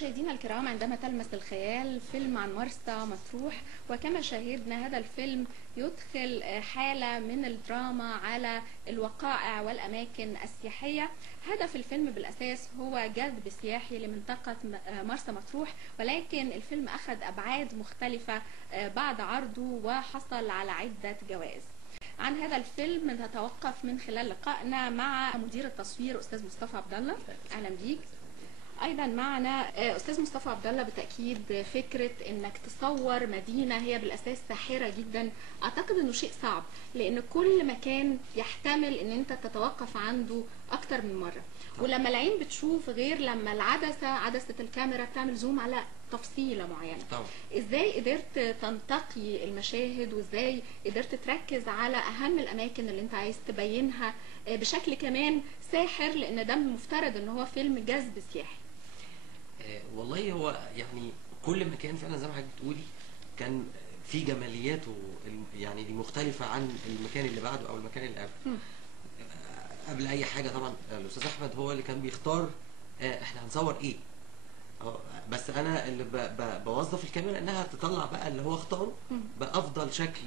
مشاهدينا الكرام، عندما تلمس الخيال فيلم عن مرسى مطروح، وكما شاهدنا هذا الفيلم يدخل حالة من الدراما على الوقائع والأماكن السياحية. هدف الفيلم بالأساس هو جذب سياحي لمنطقة مرسى مطروح، ولكن الفيلم أخذ أبعاد مختلفة بعد عرضه وحصل على عدة جوائز. عن هذا الفيلم نتوقف من خلال لقائنا مع مدير التصوير أستاذ مصطفى عبد الله. أهلا بيك. ايضا معنا استاذ مصطفى عبد الله. بالتاكيد فكره انك تصور مدينه هي بالاساس ساحره جدا، اعتقد انه شيء صعب، لان كل مكان يحتمل ان انت تتوقف عنده اكتر من مره، ولما العين بتشوف غير لما عدسه الكاميرا بتعمل زوم على تفصيله معينه. ازاي قدرت تنتقي المشاهد، وازاي قدرت تركز على اهم الاماكن اللي انت عايز تبينها بشكل كمان ساحر، لان ده المفترض ان هو فيلم جذب سياحي؟ والله هو يعني كل مكان فعلا زي ما حضرتك بتقولي كان في جمالياته يعني مختلفه عن المكان اللي بعده او المكان اللي قبله. قبل اي حاجه طبعا الاستاذ احمد هو اللي كان بيختار احنا هنصور ايه، بس انا اللي بوظف الكاميرا انها تطلع بقى اللي هو اختاره بافضل شكل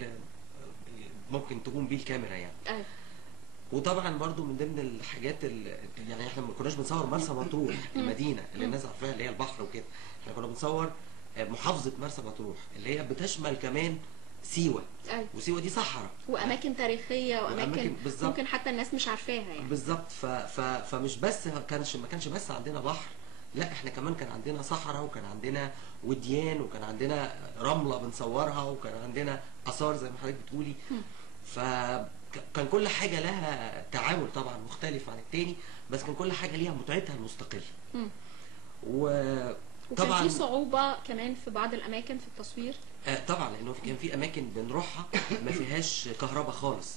ممكن تقوم بيه الكاميرا يعني. وطبعا برضو من ضمن الحاجات يعني احنا ما كناش بنصور مرسى مطروح المدينه اللي الناس عارفاها اللي هي البحر وكده، احنا كنا بنصور محافظه مرسى مطروح اللي هي بتشمل كمان سيوه. وسيوه دي صحراء واماكن تاريخيه واماكن ممكن حتى الناس مش عارفاها يعني. بالظبط. فمش بس ما كانش بس عندنا بحر، لا احنا كمان كان عندنا صحراء، وكان عندنا وديان، وكان عندنا رمله بنصورها، وكان عندنا اثار زي ما حضرتك بتقولي. كان كل حاجه لها تعامل طبعا مختلف عن التاني، بس كان كل حاجه ليها متعتها المستقله. وكان في صعوبه كمان في بعض الاماكن في التصوير. طبعا لانه كان في اماكن بنروحها ما فيهاش كهرباء خالص،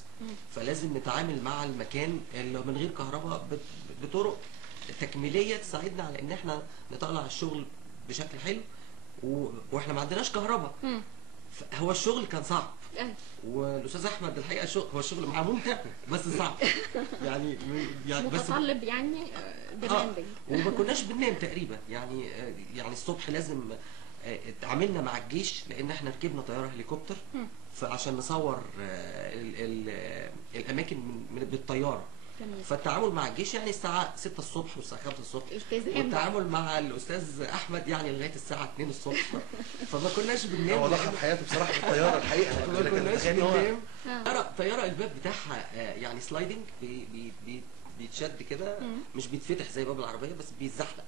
فلازم نتعامل مع المكان اللي من غير كهرباء بطرق تكميليه تساعدنا على ان احنا نطلع الشغل بشكل حلو واحنا ما عندناش كهرباء. هو الشغل كان صعب، والاستاذ احمد الحقيقه هو الشغل معاه ممتع بس صعب يعني متطلب يعني ديماندنج. وما كناش بننام تقريبا يعني الصبح لازم اتعاملنا مع الجيش لان احنا ركبنا طياره هليكوبتر فعشان نصور الاماكن بالطياره. فالتعامل مع الجيش يعني الساعه 6 الصبح والساعه 5 الصبح، والتعامل مع الاستاذ احمد يعني لغايه الساعه 2 الصبح. فما كناش بننام. هو ضحى بحياته بصراحه في الطياره الحقيقه. ما كناش بننام. طياره الباب بتاعها يعني سلايدنج بيتشد كده، مش بيتفتح زي باب العربيه بس بيتزحلق.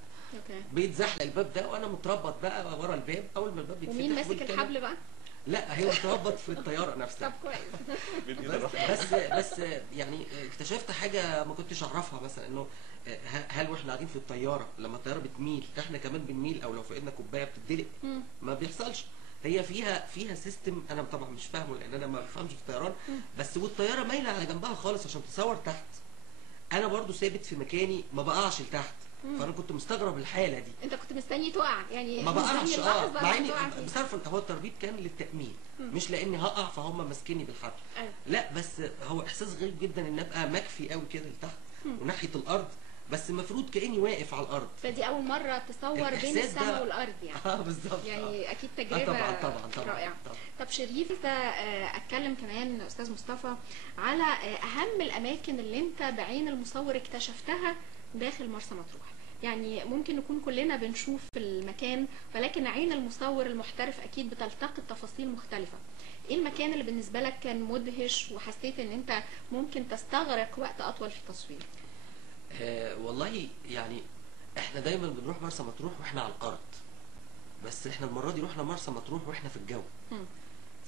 بيتزحلق الباب ده وانا متربط بقى ورا الباب. اول ما الباب بيتفتح ومين ماسك الحبل بقى؟ لا هي بتربط في الطياره نفسها. طب كويس. بس يعني اكتشفت حاجه ما كنتش اعرفها، مثلا انه هل واحنا قاعدين في الطياره لما الطياره بتميل احنا كمان بنميل، او لو في ايدنا كوبايه بتدلق؟ ما بيحصلش. هي فيها سيستم انا طبعا مش فاهمه لان انا ما بفهمش في الطيران، بس والطياره مايله على جنبها خالص عشان تصور تحت. انا برضو ثابت في مكاني ما بقعش لتحت. فانا كنت مستغرب الحاله دي. انت كنت مستني تقع يعني؟ ما بقعش مع اني بصرف هو التربيط كان للتامين مش لاني هقع فهم ماسكيني بالحبل. لا بس هو احساس غريب جدا ان ابقى مكفي قوي كده لتحت وناحيه الارض، بس المفروض كاني واقف على الارض. فدي اول مره تصور بين السماء والارض يعني. بالظبط. يعني اكيد تجربه طبعا رائعه. طب شريف، اتكلم كمان استاذ مصطفى على اهم الاماكن اللي انت بعين المصور اكتشفتها داخل مرسى مطروح. يعني ممكن نكون كلنا بنشوف المكان، ولكن عين المصور المحترف اكيد بتلتقط تفاصيل مختلفه. ايه المكان اللي بالنسبه لك كان مدهش وحسيت ان انت ممكن تستغرق وقت اطول في التصوير؟ والله يعني احنا دايما بنروح مرسى مطروح واحنا على الارض، بس احنا المره دي رحنا مرسى مطروح واحنا في الجو.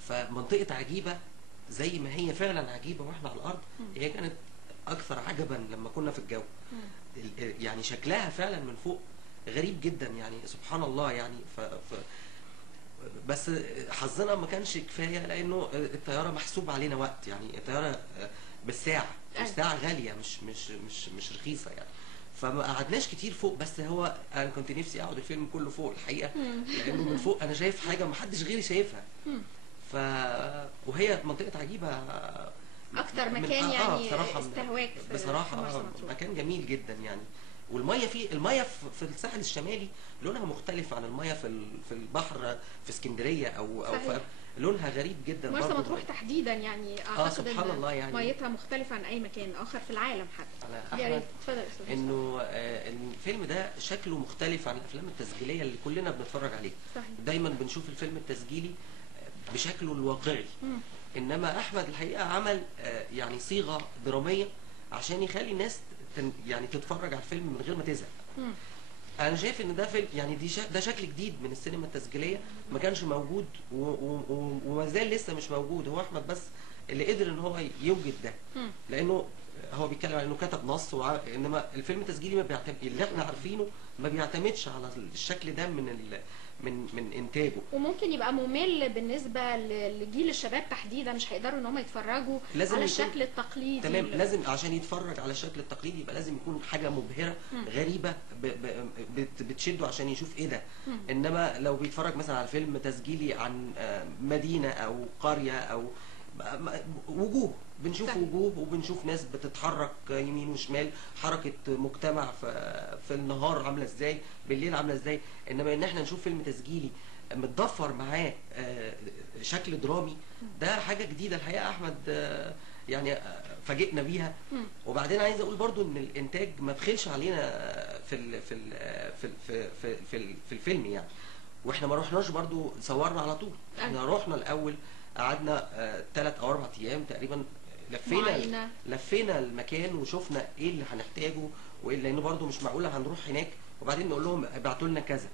فمنطقه عجيبه زي ما هي فعلا عجيبه واحنا على الارض، هي كانت اكثر عجبا لما كنا في الجو. يعني شكلها فعلا من فوق غريب جدا يعني سبحان الله يعني. بس حظنا ما كانش كفايه لانه الطياره محسوب علينا وقت، يعني الطياره بالساعه والساعه غاليه مش رخيصه يعني. فما قعدناش كتير فوق، بس هو انا كنت نفسي اقعد الفيلم كله فوق الحقيقه لانه من فوق انا شايف حاجه ما حدش غيري شايفها. وهي منطقه عجيبه اكتر مكان يعني استهواك بصراحه مكان جميل جدا يعني. والميه الميه في الساحل الشمالي لونها مختلف عن الميه في البحر في اسكندريه او صحيح. لونها غريب جدا. مرسى برضو. مطروح تحديدا يعني اعتقد سبحان الله يعني. ميتها مختلفه عن اي مكان اخر في العالم حتى. على يا ريت احمد اتفضل يا استاذ. انه الفيلم ده شكله مختلف عن الافلام التسجيليه اللي كلنا بنتفرج عليها. صحيح. دايما بنشوف الفيلم التسجيلي بشكله الواقعي. انما احمد الحقيقه عمل يعني صيغه دراميه عشان يخلي الناس يعني تتفرج على الفيلم من غير ما تزهق. انا شايف ان ده فيلم يعني ده شكل جديد من السينما التسجيليه ما كانش موجود وما زال لسه مش موجود. هو احمد بس اللي قدر ان هو يوجد ده، لانه هو بيتكلم على انه كتب نص انما الفيلم التسجيلي ما بيعتمد اللي احنا عارفينه ما بيعتمدش على الشكل ده من انتاجه. وممكن يبقى ممل بالنسبه لجيل الشباب تحديدا، مش هيقدروا ان هم يتفرجوا على الشكل التقليدي. تمام. لازم عشان يتفرج على الشكل التقليدي يبقى لازم يكون حاجه مبهره غريبه بتشده عشان يشوف ايه ده. انما لو بيتفرج مثلا على فيلم تسجيلي عن مدينه او قريه او وجوه، بنشوف صحيح. وجوه وبنشوف ناس بتتحرك يمين وشمال، حركه مجتمع في النهار عامله ازاي، بالليل عامله ازاي. انما ان احنا نشوف فيلم تسجيلي متضفر معاه شكل درامي، ده حاجه جديده الحقيقه. احمد يعني فاجئنا بيها. وبعدين عايز اقول برضو ان الانتاج ما بخلش علينا في الفيلم يعني. واحنا ما رحناش برضو صورنا على طول، احنا رحنا الاول قعدنا 3 أو 4 ايام تقريبا، لفينا المكان وشفنا ايه اللي هنحتاجه وايه، لانه برضو مش معقوله هنروح هناك وبعدين نقول لهم ابعتوا لنا كذا.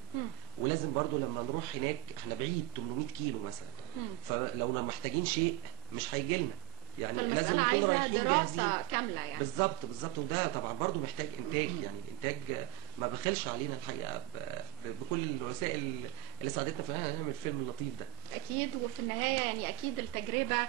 ولازم برضو لما نروح هناك احنا بعيد 800 كيلو مثلا، فلو محتاجين شيء مش هيجي لنا يعني. لازم نكون رايحين دراسه كامله يعني. بالظبط. وده طبعا برضو محتاج انتاج يعني. الانتاج ما بخلش علينا الحقيقه بكل الوسائل اللي ساعدتنا في ان نعمل الفيلم اللطيف ده. اكيد. وفي النهايه يعني اكيد التجربه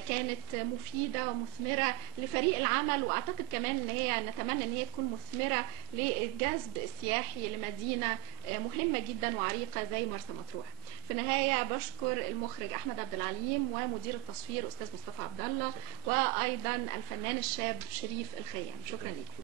كانت مفيده ومثمره لفريق العمل، واعتقد كمان ان هي نتمنى ان هي تكون مثمره للجذب السياحي لمدينه مهمه جدا وعريقه زي مرسى مطروح. في النهايه بشكر المخرج احمد عبد العليم ومدير التصوير استاذ مصطفى عبد الله، وايضا الفنان الشاب شريف الخيام. شكرا لكم.